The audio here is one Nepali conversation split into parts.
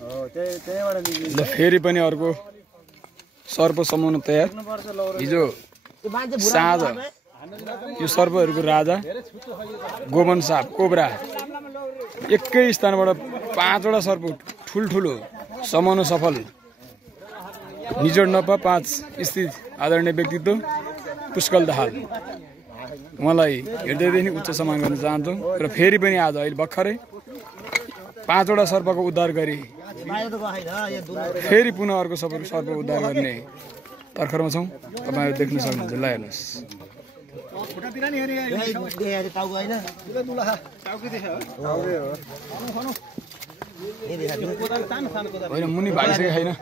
ल फेरि पनि अर्को सर्प समाउन तयार। हिजो साँझ यो सर्पहरूको राजा गोमन साप कोब्रा एकै स्थानबाट 5वटा सर्प ठुल्ठुलो समाउन सफल। निजोड नपा 5 स्थित आदरणीय व्यक्तित्व पुष्कल दाहाल मलाई हृदयदेखि उच्च सम्मान गर्न चाहन्छु र फेरि पनि आज अहिले भर्खरै 5वटा सर्पको उद्धार गरी फेरि पुनः अर्को सर्प उद्धार गर्ने तर्खरमा छौँ। तपाईँहरू देख्न सक्नुहुन्छ। ल हेर्नुहोस् होइन मुनि भागिसकेको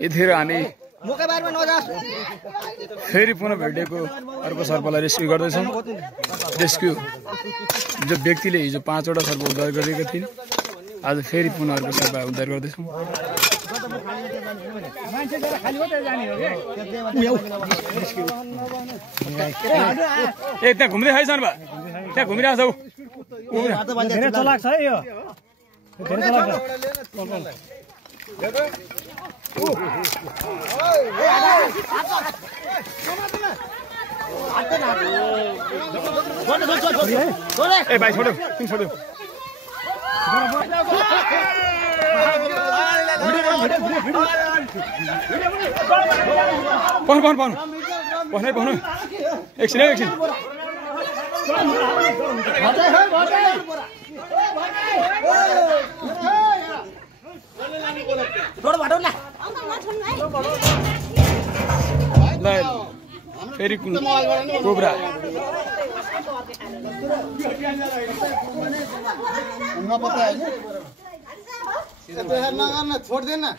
यतिखेर हामी फेरि पुनः भेटेको अर्को सर्पलाई रेस्क्यु गर्दैछौँ। रेस्क्यु जो व्यक्तिले हिजो 5वटा सर्प उद्धार गरेका थिए आज फेरि पुनः अर्को सर्प उद्धार गर्दैछौँ। ए त्यहाँ घुम्दै खाइसन भा त्यहाँ घुमिरहेको छौ ए भाइ छोड्यो तिमी छोड्यो पाउनु एकछिन फेरि कोब्रा छोड़ देना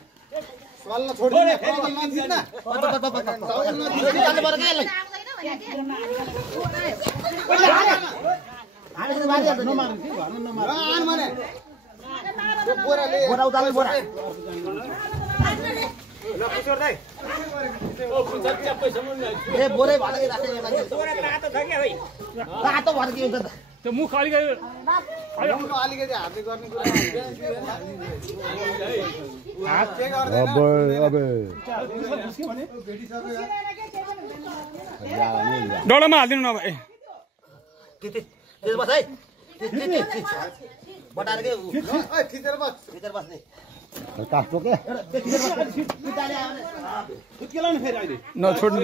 मुख अलिकति हातले गर्ने डोलामा हालिदिनु नभए नछोड्नु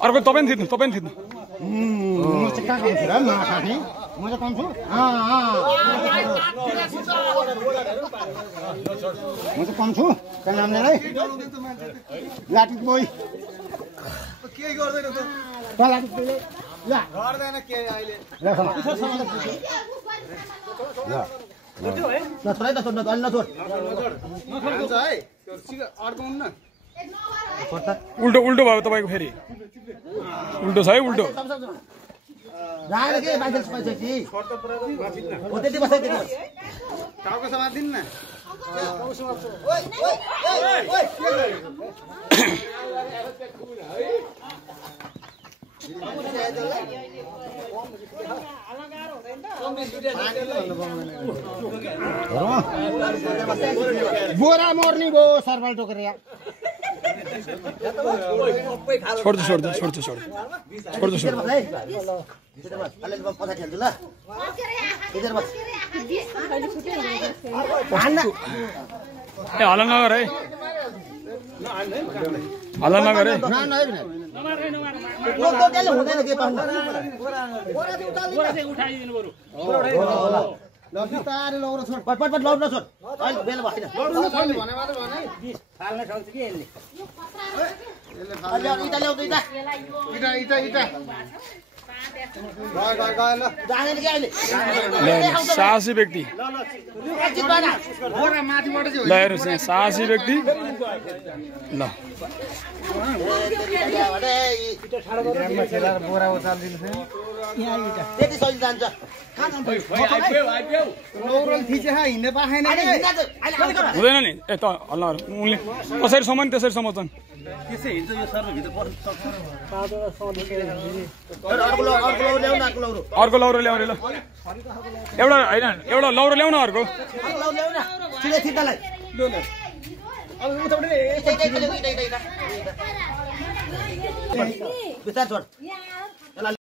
अर्को तपाईँ थिच्नु उल्टो उल्टो भयो तपाईँको फेरि उल्टो छ है उल्टो बोरा मर्नी गो सर्वल टोकेर छोड्छु ए हल्ला नगर है ल बिस्तारै लौरो छोड पट पट पट लौरो छोड अहिले बेल भएन लौरो छोड्ने भने मात्र भने फाल्न सक्छ कि यसले यसले अहिले इटा ल्याउँदै इटा इटा इटा इटा गयो गयो गयो ल जानेन कि अहिले साहसी व्यक्ति बोरा माथिबाट चाहिँ ल हेर्नुहोस् यहाँ साहसी व्यक्ति ल बोरा उचालिदिनु त्यति सजिलो जान्छ लौरो थिचेर हिँड्ने पाएन हुँदैन नि ए त हल्ला उनले कसरी समाउनु त्यसरी समाउँछन् त्यसै हिँड्छ यो सर्भभित्र पर्न सक्छ अर्को ल्याउन अर्को लौरो अर्को लौरो ल्याउने ल एउटा होइन एउटा लौरो ल्याउन अर्को लौरो ल्याउन सिधै थिच्नलाई अब उताउटै बिस्तार छोड